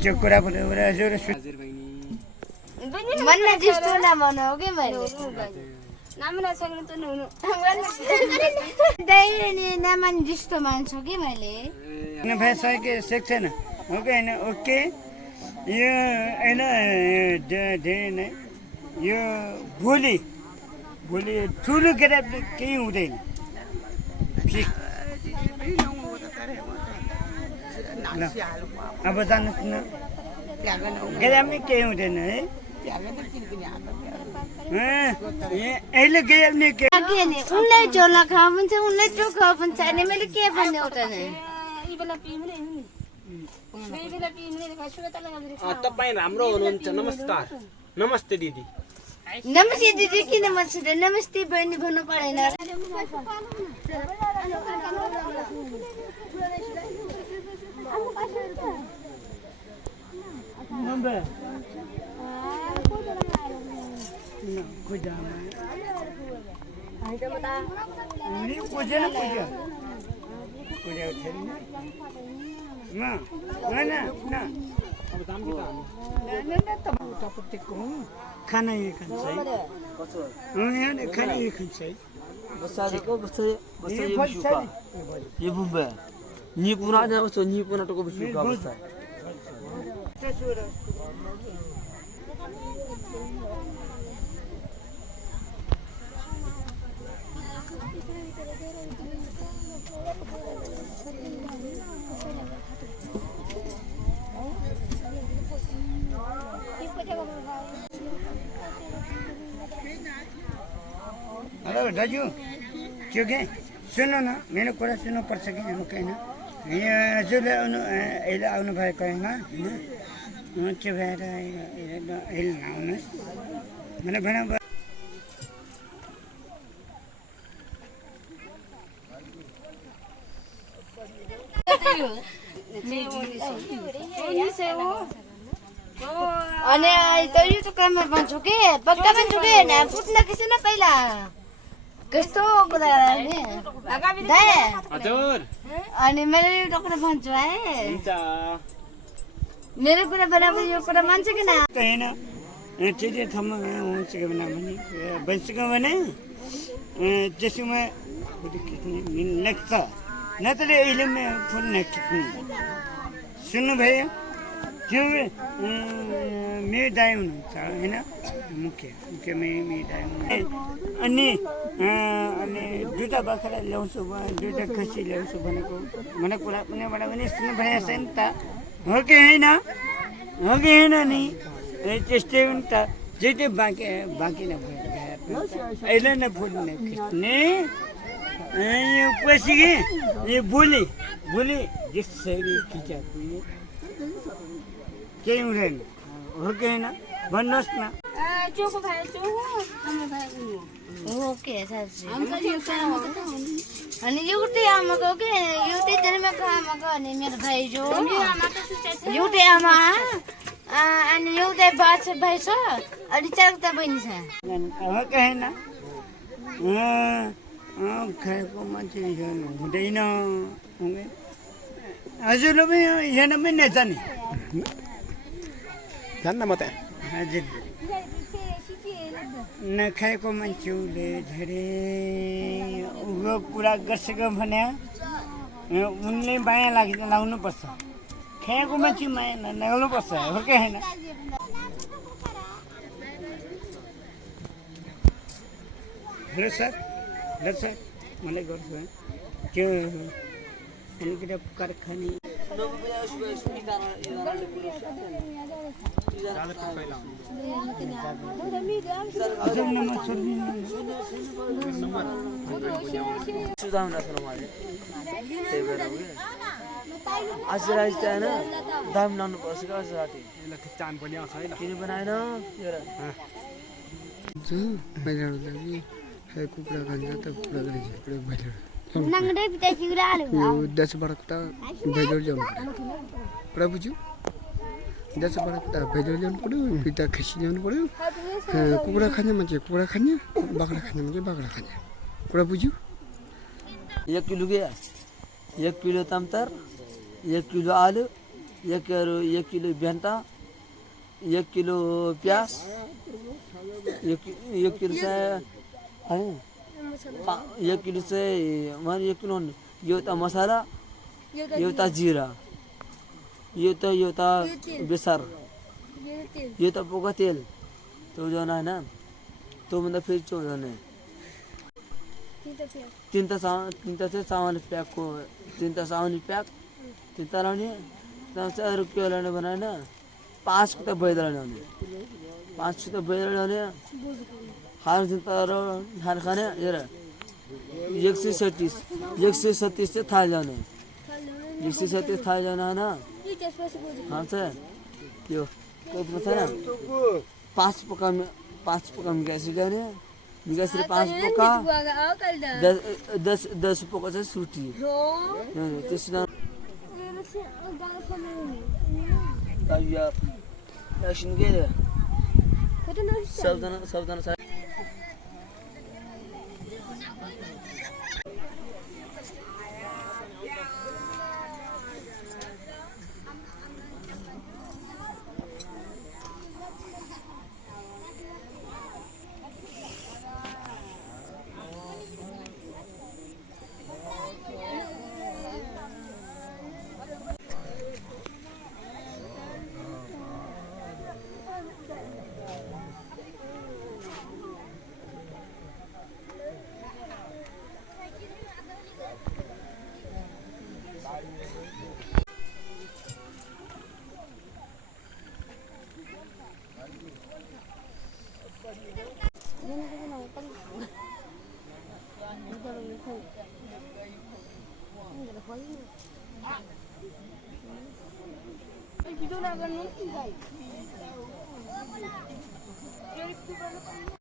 चोकुरा बोले हजुर मन्ना जस्तो नाम हो के मैले नाम नसक्नु त हुनु दाइले नाम जस्तो मान्छ कि मैले न भाइ सके सेक्सन हो कि हैन ओके यो हैन नै यो भोलि ठुलो केटा केही हुँदैन अब जानुहोस् न गेरामै केही हुँदैन है अहिले गेराउने के उनलाई झोला खाऊ भन्छ उनलाई चोखा भन्छ अनि मैले के भन्ने एउटा नै यी बेला पिउने नि यी बेला पिउने कसुगा त लगाउँदै तपाईं राम्रो हुनुहुन्छ नमस्कार नमस्ते दिदी नमस्ते दिदी किन भन्छ नमस्ते बहिनी भन्नु परेन खाना ये खान्छ खाना ये खान्छ बसाको बसे युका ये बुबे नि पुरा न बस नि पुरा टको बस युका बसा हेलो दाजु त्यो के सुन्नु न मेरो कुरा सुन्नु पर्छ कि हो कि होइन यहाँ हजुरले अहिले आउनु भएको होइन त्यो भएर अहिले आउनुहोस् भने भन अनि त यो त काममा भन्छु के पक्का भन्छु के फुट्न किसिम न पहिला कस्तो कुरा नि हजुर अनि मेरो यो कुरा भन्छु है मेरो कुरा बराबर यो कुरा मान्छ कि न होइन त्यो ठाउँमा हुन्छ कि भने बन्छको भने त्यसमा फोटो खिच्ने लाग्छ नत्र अहिले फोटो नखिच्ने सुन्नु भयो त्यो मेरो दाइ हुनुहुन्छ होइन मुख्य मेरो दाइ हुनुहुन्छ अनि दुईवटा बाख्रा ल्याउँछु दुईवटा खसी ल्याउँछु भनेको कुरा पनि एउटा पनि सुन्नु भइरहेको छ नि त हो कि होइन नि त्यस्तै हो नि त जे बाँकी नभयो अहिले नै फोटो नखिच्ने यो पछि कि यो भोलि जसरी खिचाएको केही हुँदैन हो कि होइन भन्नुहोस् न चोको भाइ ओके साँच्ची अनि एउटै आमाको के एउटै जन्मेको आमाको अनि मेरो भाइ जो एउटै आमा अनि एउटै बाछा भाइ छ अनि चारवटा बहिनी छ हो कि होइन खाएको मान्छे हुँदैन हजुरले पनि हेर्न पनि नजाने जान्न म त हजुर नखाएको मान्छेले धेरै उयो कुरा गर्छको भने उनले माया लाउनुपर्छ खाएको मान्छे माया लगाउनुपर्छ हो कि होइन हेलो सर मलाई गर्छु है त्यो अलिकति कारखाने आज रात होइन दाम लाउनु पर्छ क्या आज राति चाम पनि आउँछ है किन बनाएन कुखुरा खान्छ त कुखुरा नङ्गडै पिताइ चिउरा आलु यो 10 बडक त भेजर ल्याउनु पर्यो कुरा बुझ्यौ 10 बडक त भेजर ल्याउनु पर्यो पिता खसी ल्याउनु पर्यो कुखुरा खाने मान्छे कुखुरा खाने बाख्रा खाने मान्छे बाख्रा खाने कुरा बुझ्यौ 1 किलो के 1 किलो तमतर 1 किलो आलु 1 किलो भेन्टा 1 किलो प्याज 1 किलो चाहिँ होइन 1 किलो चाहिँ भने 1 किलो एउटा मसाला एउटा जिरा एउटा बेसार एउटा पोका तेल चौजना होइन त्योभन्दा फेरि चौजना तिनवटा चाहिँ चामल प्याकको तिनवटा चामल प्याक तिनवटा लाउने त्यहाँबाट चाहिँ अरू के लाने बनाएन 5 किता बैदा लाउने 5 किता बैदा लाउने खाना चिन्ता खाना खाने हेर 137 चाहिँ थाल जाने 137 थाल जाने होइन खान्छ त्यो कोही छैन 5 पका मिकासी ल्याउने मिकासी 5 पका 10 पका चाहिँ सुटी त्यसमा यार एक्सन के सबजना भिडियो नगर्नु